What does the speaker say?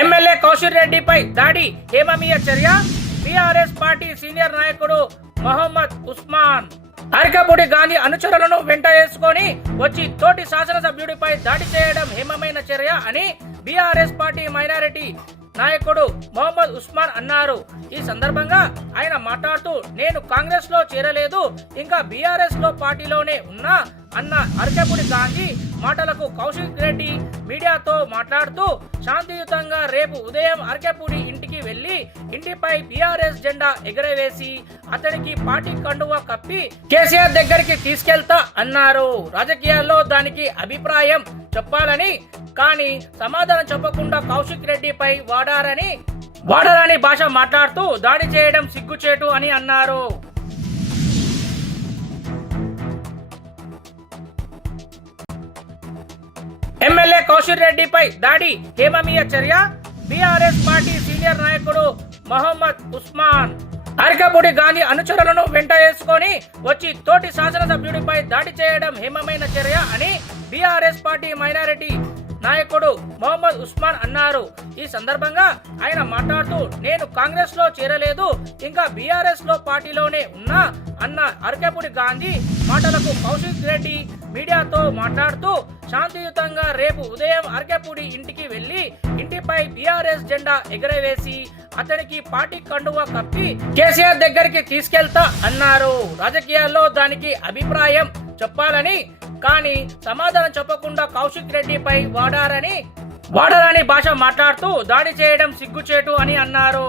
MLA Kaushik రెడ్డిపై దాడి హేమమీయ చర్య. బీఆర్ఎస్ పార్టీ సీనియర్ నాయకుడు మహమ్మద్ ఉస్మాన్ అరకపూడి గాంధీ అనుచరులను వెంట వేసుకొని వచ్చి తోటి శాసనసభ్యుడిపై దాడి చేయడం హేమమైన చర్య అని బీఆర్ఎస్ పార్టీ మైనారిటీ నాయకుడు మహమ్మద్ ఉస్మాన్ అన్నారు. ఈ సందర్భంగా ఆయన మాట్లాడుతూ, నేను కాంగ్రెస్ లో చేరలేదు, ఇంకా బీఆర్ఎస్ లో పార్టీలోనే ఉన్నా అన్న అరకపూడి గాంధీ మాటలకు కౌశిక్ రెడ్డి మీడియాతో మాట్లాడుతూ, శాంతియుతంగా రేపు ఉదయం అరకపూడి ఇంటికి వెళ్లి ఇంటిపై బీఆర్ఎస్ జెండా ఎగరవేసి అతనికి పార్టీ కండువా కప్పి కేసీఆర్ దగ్గరికి తీసుకెళ్తా అన్నారు. రాజకీయాల్లో దానికి అభిప్రాయం చెప్పాలని, కానీ సమాధానం చెప్పకుండా కౌశిక్ రెడ్డిపై వాడారని భాష మాట్లాడుతూ దాడి చేయడం సిగ్గుచేటు అని అన్నారు. ఎమ్మెల్యే కౌశిక్ రెడ్డిపై దాడి హేమమీయ చర్య. బీఆర్ఎస్ పార్టీ సీనియర్ నాయకుడు మహమ్మద్ ఉస్మాన్ అరకపూడి గాంధీ అనుచరులను వెంట వేసుకొని వచ్చి తోటి శాసనసభ్యుడిపై దాడి చేయడం హేమమైన చర్య అని బీఆర్ఎస్ పార్టీ మైనారిటీ నాయకుడు మహమ్మద్ ఉస్మాన్ అన్నారు. ఈ సందర్భంగా ఆయన మాట్లాడుతూ, నేను కాంగ్రెస్ లో చేరలేదు, ఇంకా బీఆర్ఎస్ లో పార్టీలోనే ఉన్నా అన్న అరకపూడి గాంధీ మాటలకు కౌశిక్ రెడ్డి మీడియాతో మాట్లాడుతూ, శాంతియుతంగా రేపు ఉదయం అరకపూడి ఇంటికి వెళ్లి ఇంటిపై బీఆర్ఎస్ జెండా ఎగరవేసి అతనికి పార్టీ కండువా కప్పి కేసీఆర్ దగ్గరికి తీసుకెళ్తా అన్నారు. రాజకీయాల్లో దానికి అభిప్రాయం చెప్పాలని, కానీ సమాధానం చెప్పకుండా కౌశిక్ రెడ్డిపై వాడారని భాష మాట్లాడుతూ దాడి చేయడం సిగ్గుచేటు అని అన్నారు.